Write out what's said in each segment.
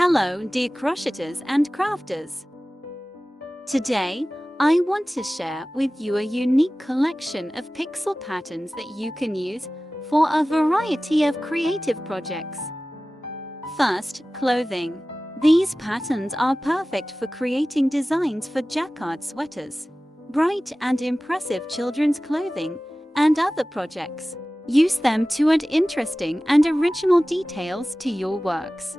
Hello, dear crocheters and crafters. Today, I want to share with you a unique collection of pixel patterns that you can use for a variety of creative projects. First, clothing. These patterns are perfect for creating designs for jacquard sweaters, bright and impressive children's clothing, and other projects. Use them to add interesting and original details to your works.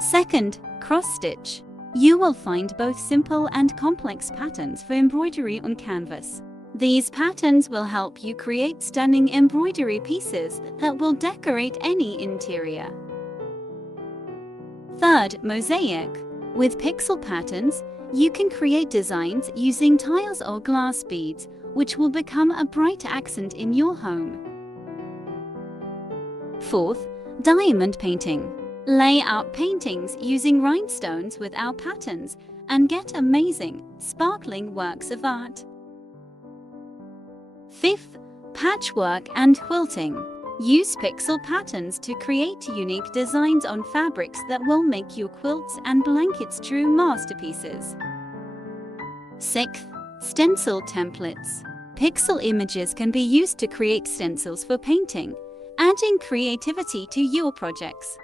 Second, cross-stitch. You will find both simple and complex patterns for embroidery on canvas. These patterns will help you create stunning embroidery pieces that will decorate any interior. Third, mosaic. With pixel patterns, you can create designs using tiles or glass beads, which will become a bright accent in your home. Fourth, diamond painting. Lay out paintings using rhinestones with our patterns and get amazing, sparkling works of art. Fifth, patchwork and quilting. Use pixel patterns to create unique designs on fabrics that will make your quilts and blankets true masterpieces. Sixth, stencil templates. Pixel images can be used to create stencils for painting, adding creativity to your projects.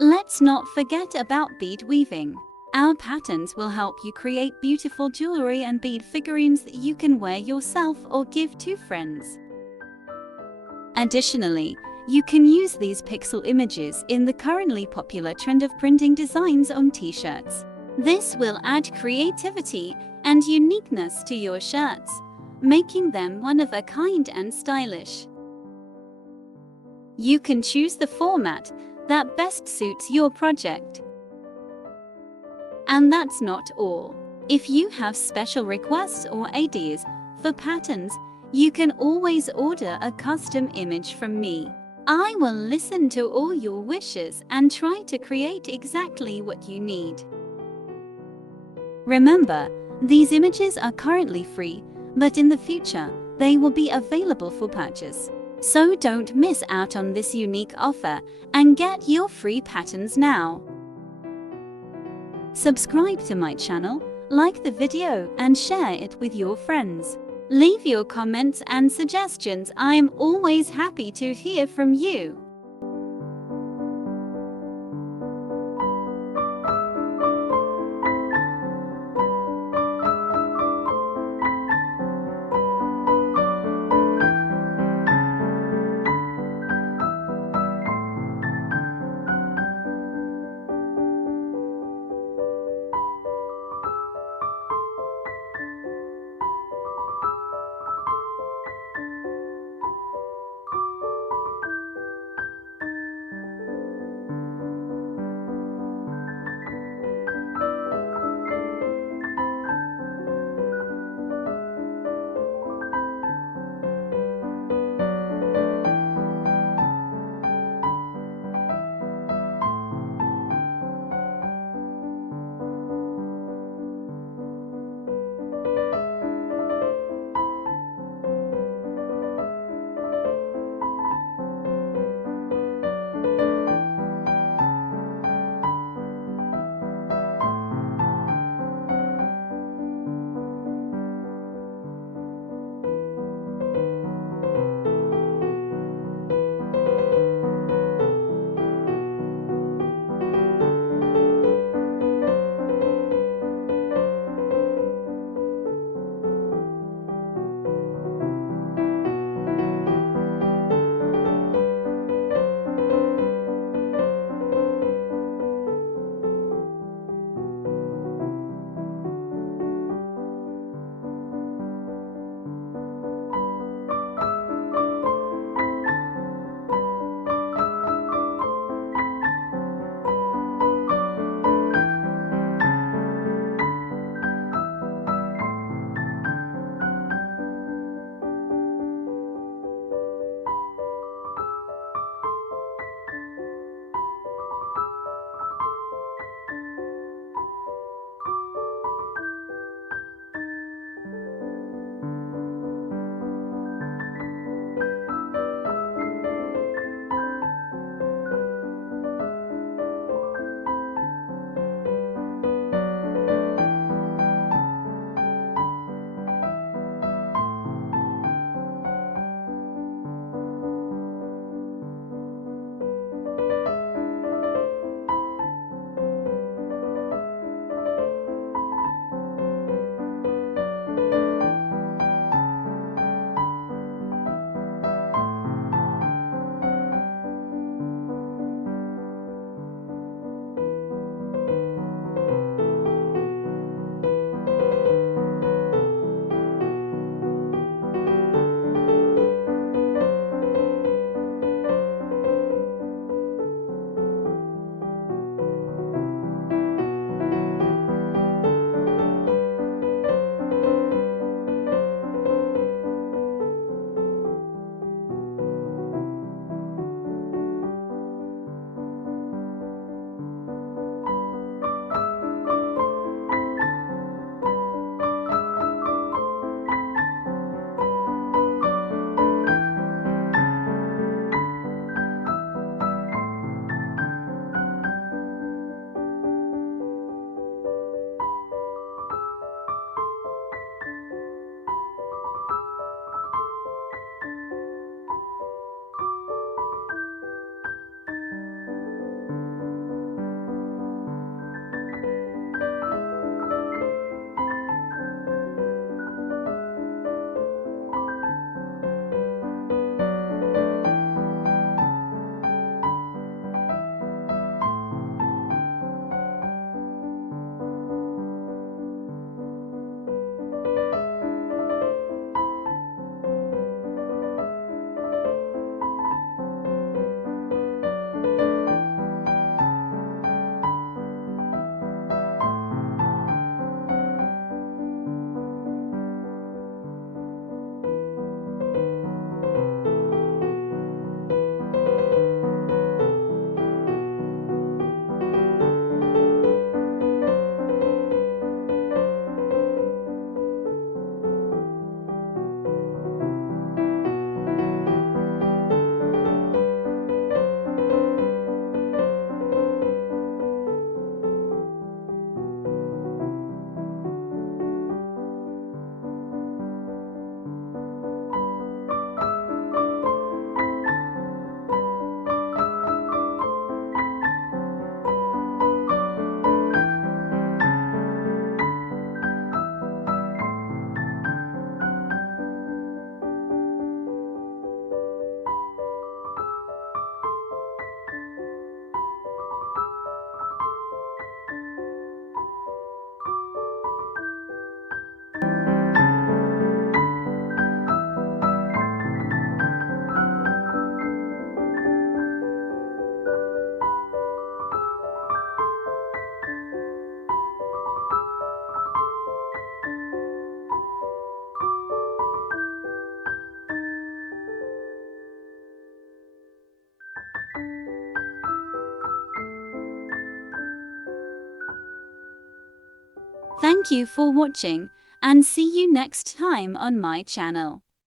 Let's not forget about bead weaving. Our patterns will help you create beautiful jewelry and bead figurines that you can wear yourself or give to friends. Additionally, you can use these pixel images in the currently popular trend of printing designs on t-shirts. This will add creativity and uniqueness to your shirts, making them one of a kind and stylish. You can choose the format that best suits your project. And that's not all. If you have special requests or ideas for patterns, you can always order a custom image from me. I will listen to all your wishes and try to create exactly what you need. Remember, these images are currently free, but in the future, they will be available for purchase. So don't miss out on this unique offer and get your free patterns now. Subscribe to my channel, like the video and share it with your friends. Leave your comments and suggestions. I am always happy to hear from you. Thank you for watching, and see you next time on my channel.